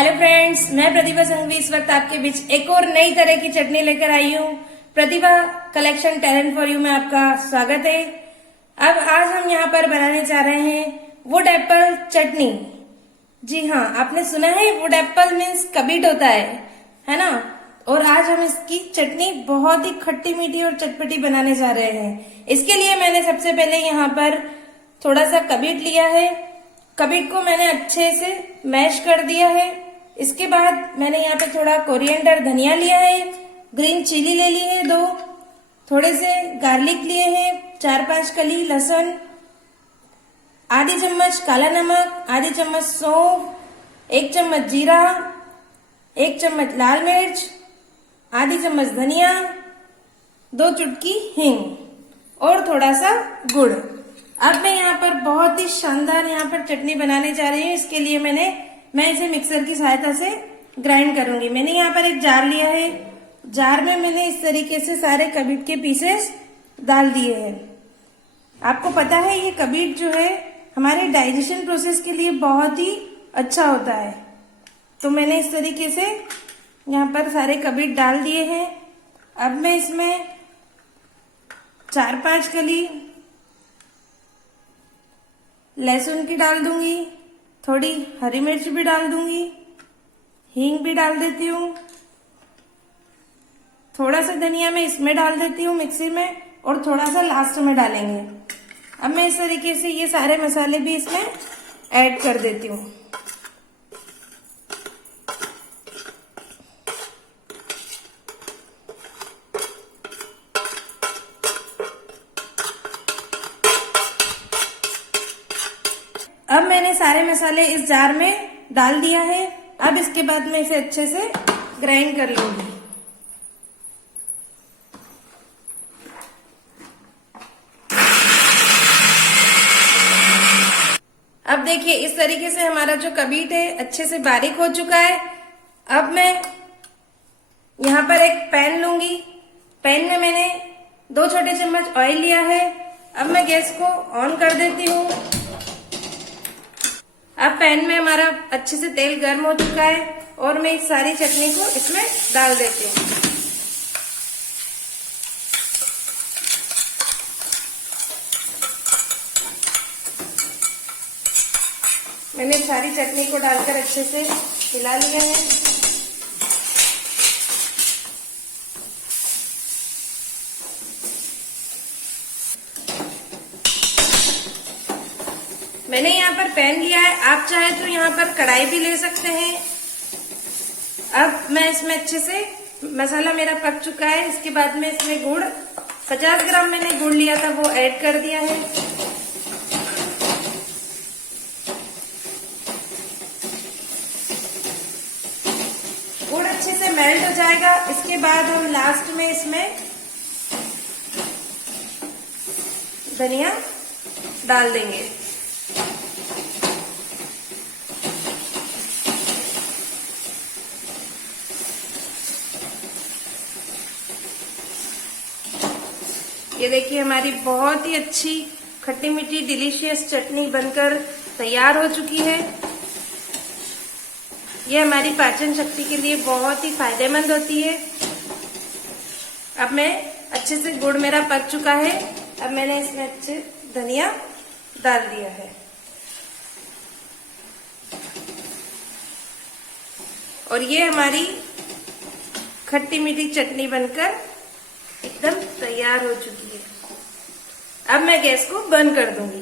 Hello friends, मैं प्रतिभा संघवी इस वक्त आपके बीच एक और नई तरह की चटनी लेकर आई हूँ। प्रतिभा कलेक्शन टैलेंट फॉर यू में आपका स्वागत है। अब आज हम यहाँ पर बनाने जा रहे हैं वुड एप्पल चटनी। जी हाँ, आपने सुना है वुड एप्पल मीन्स कबीट होता है ना। और आज हम इसकी चटनी बहुत ही खट्टी मीठी और चटपटी बनाने जा रहे हैं। इसके लिए मैंने सबसे पहले यहाँ पर थोड़ा सा कबीट लिया है। कबीट को मैंने अच्छे से मैश कर दिया है। इसके बाद मैंने यहाँ पे थोड़ा कोरिएंडर धनिया लिया है, ग्रीन चिली ले ली है 2, थोड़े से गार्लिक लिए हैं, 4-5 कली लहसुन, आधी चम्मच काला नमक, आधी चम्मच सौंफ, 1 चम्मच जीरा, 1 चम्मच लाल मिर्च, आधी चम्मच धनिया, 2 चुटकी हींग और थोड़ा सा गुड़। अब मैं यहाँ पर बहुत ही शानदार यहाँ पर चटनी बनाने जा रही हूँ। इसके लिए मैं इसे मिक्सर की सहायता से ग्राइंड करूंगी। मैंने यहाँ पर एक जार लिया है। जार में मैंने इस तरीके से सारे कबीट के पीसेस डाल दिए हैं। आपको पता है ये कबीट जो है हमारे डाइजेशन प्रोसेस के लिए बहुत ही अच्छा होता है। तो मैंने इस तरीके से यहाँ पर सारे कबीट डाल दिए हैं। अब मैं इसमें 4-5 कली लहसुन की डाल दूंगी, थोड़ी हरी मिर्च भी डाल दूंगी, हींग भी डाल देती हूँ, थोड़ा सा धनिया मैं इसमें डाल देती हूँ मिक्सी में और थोड़ा सा लास्ट में डालेंगे। अब मैं इस तरीके से ये सारे मसाले भी इसमें ऐड कर देती हूँ। अब मैंने सारे मसाले इस जार में डाल दिया है। अब इसके बाद मैं इसे अच्छे से ग्राइंड कर लूंगी। अब देखिए इस तरीके से हमारा जो कबीट है अच्छे से बारीक हो चुका है। अब मैं यहाँ पर एक पैन लूंगी। पैन में मैंने 2 छोटे चम्मच ऑयल लिया है। अब मैं गैस को ऑन कर देती हूँ। अब पैन में हमारा अच्छे से तेल गर्म हो चुका है और मैं इस सारी चटनी को इसमें डाल देती हूँ। मैंने सारी चटनी को डालकर अच्छे से हिला लिया है। मैंने यहाँ पर पैन लिया है। आप चाहे तो यहाँ पर कढ़ाई भी ले सकते हैं। अब मैं इसमें अच्छे से मसाला मेरा पक चुका है। इसके बाद में इसमें गुड़ 50 ग्राम मैंने गुड़ लिया था वो ऐड कर दिया है। गुड़ अच्छे से मेल्ट हो जाएगा। इसके बाद हम लास्ट में इसमें धनिया डाल देंगे। ये देखिए हमारी बहुत ही अच्छी खट्टी मीठी डिलीशियस चटनी बनकर तैयार हो चुकी है। ये हमारी पाचन शक्ति के लिए बहुत ही फायदेमंद होती है। अब मैं अच्छे से गुड़ मेरा पक चुका है। अब मैंने इसमें अच्छे धनिया डाल दिया है और ये हमारी खट्टी मीठी चटनी बनकर एकदम तैयार हो चुकी है। अब मैं गैस को बंद कर दूंगी।